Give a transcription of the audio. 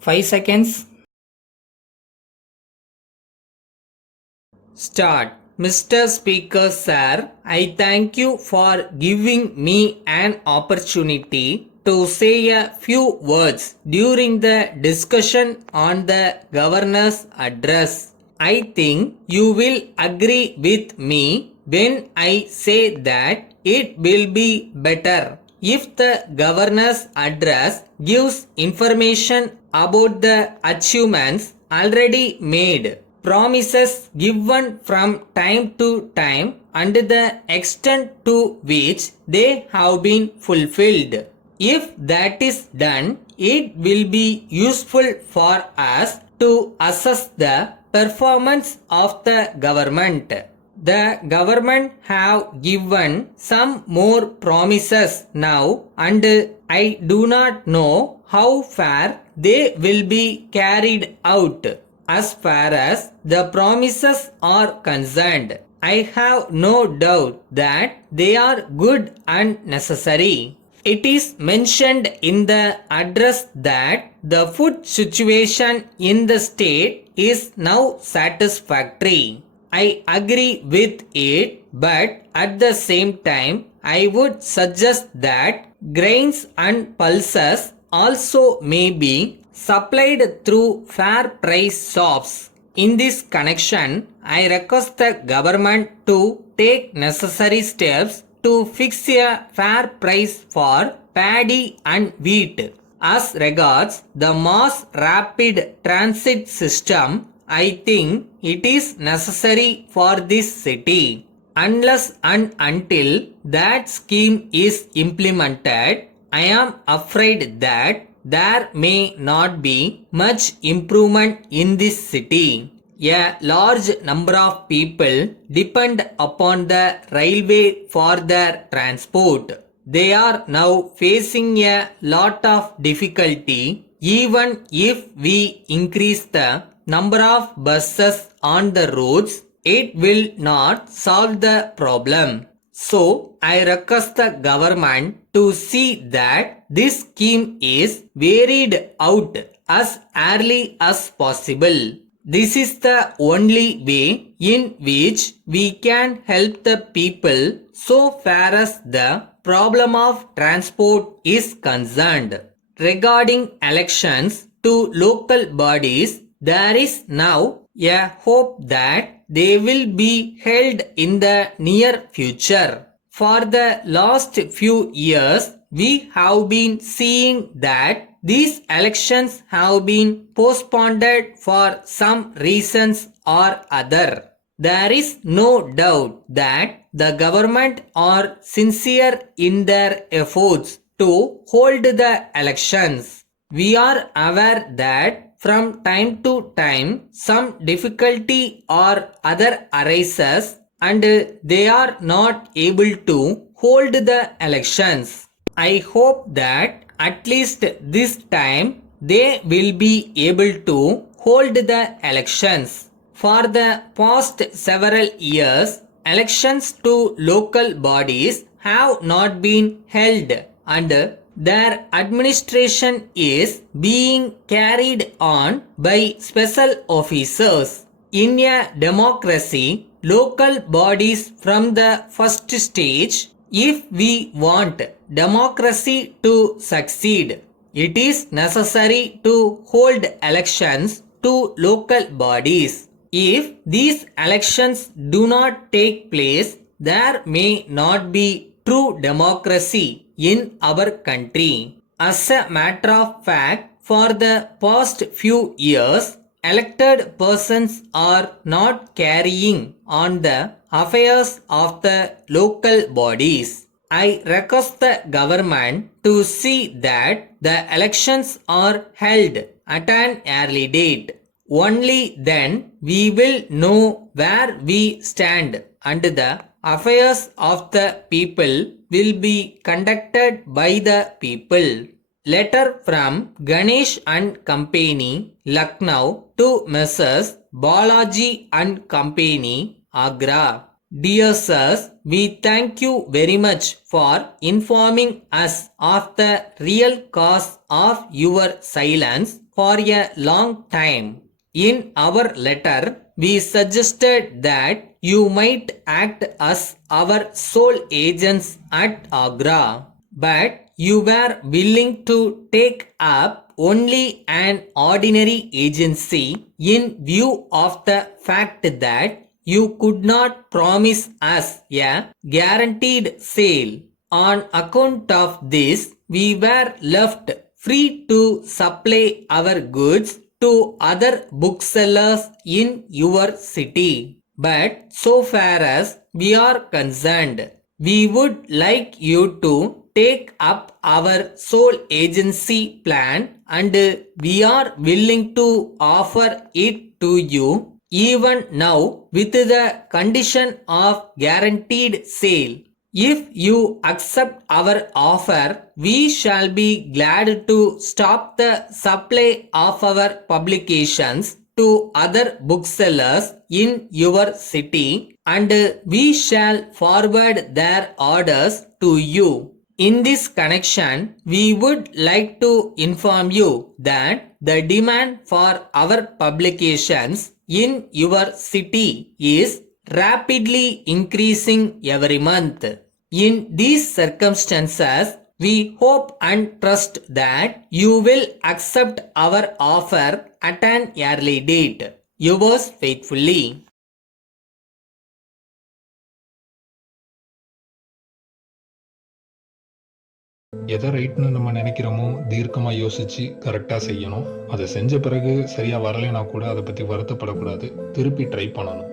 5 seconds. Start. Mr. Speaker Sir, I thank you for giving me an opportunity to say a few words during the discussion on the Governor's address. I think you will agree with me when I say that it will be better if the Governor's address gives information about the achievements already made, promises given from time to time, and the extent to which they have been fulfilled. If that is done, it will be useful for us to assess the performance of the government. The government have given some more promises now, and I do not know how far they will be carried out. As far as the promises are concerned, I have no doubt that they are good and necessary. It is mentioned in the address that the food situation in the state is now satisfactory. I agree with it, but at the same time, I would suggest that grains and pulses also may be supplied through fair price shops. In this connection, I request the government to take necessary steps to fix a fair price for paddy and wheat. As regards the mass rapid transit system, I think it is necessary for this city. Unless and until that scheme is implemented, I am afraid that there may not be much improvement in this city. A large number of people depend upon the railway for their transport. They are now facing a lot of difficulty even if we increase the number of buses on the roads. It will not solve the problem. So, I request the government to see that this scheme is varied out as early as possible. This is the only way in which we can help the people so far as the problem of transport is concerned. Regarding elections to local bodies, there is now a hope that they will be held in the near future. For the last few years, we have been seeing that these elections have been postponed for some reasons or other. There is no doubt that the government are sincere in their efforts to hold the elections. We are aware that from time to time some difficulty or other arises and they are not able to hold the elections. I hope that at least this time they will be able to hold the elections. For the past several years, elections to local bodies have not been held and their administration is being carried on by special officers. In a democracy, local bodies from the first stage, if we want democracy to succeed, it is necessary to hold elections to local bodies. If these elections do not take place, there may not be true democracy in our country. As a matter of fact, for the past few years, elected persons are not carrying on the affairs of the local bodies. I request the government to see that the elections are held at an early date. Only then we will know where we stand and the affairs of the people will be conducted by the people. Letter from Ganesh and Company, Lucknow to Messrs. Balaji and Company, Agra. Dear sirs, we thank you very much for informing us of the real cause of your silence for a long time. In our letter, we suggested that you might act as our sole agents at Agra, but you were willing to take up only an ordinary agency in view of the fact that you could not promise us a guaranteed sale. On account of this, we were left free to supply our goods to other booksellers in your city. But so far as we are concerned, we would like you to take up our sole agency plan, and we are willing to offer it to you even now with the condition of guaranteed sale. If you accept our offer, we shall be glad to stop the supply of our publications to other booksellers in your city, and we shall forward their orders to you. In this connection, we would like to inform you that the demand for our publications in your city is rapidly increasing every month. In these circumstances, we hope and trust that you will accept our offer at an early date. Yours faithfully. எதை ரைட்னு நம்ம நினைக்கிறோமோ தீர்க்கமாக யோசித்து கரெக்டாக செய்யணும். அதை செஞ்ச பிறகு சரியாக வரலைன்னா கூட அதை பற்றி வருத்தப்படக்கூடாது, திருப்பி ட்ரை பண்ணணும்.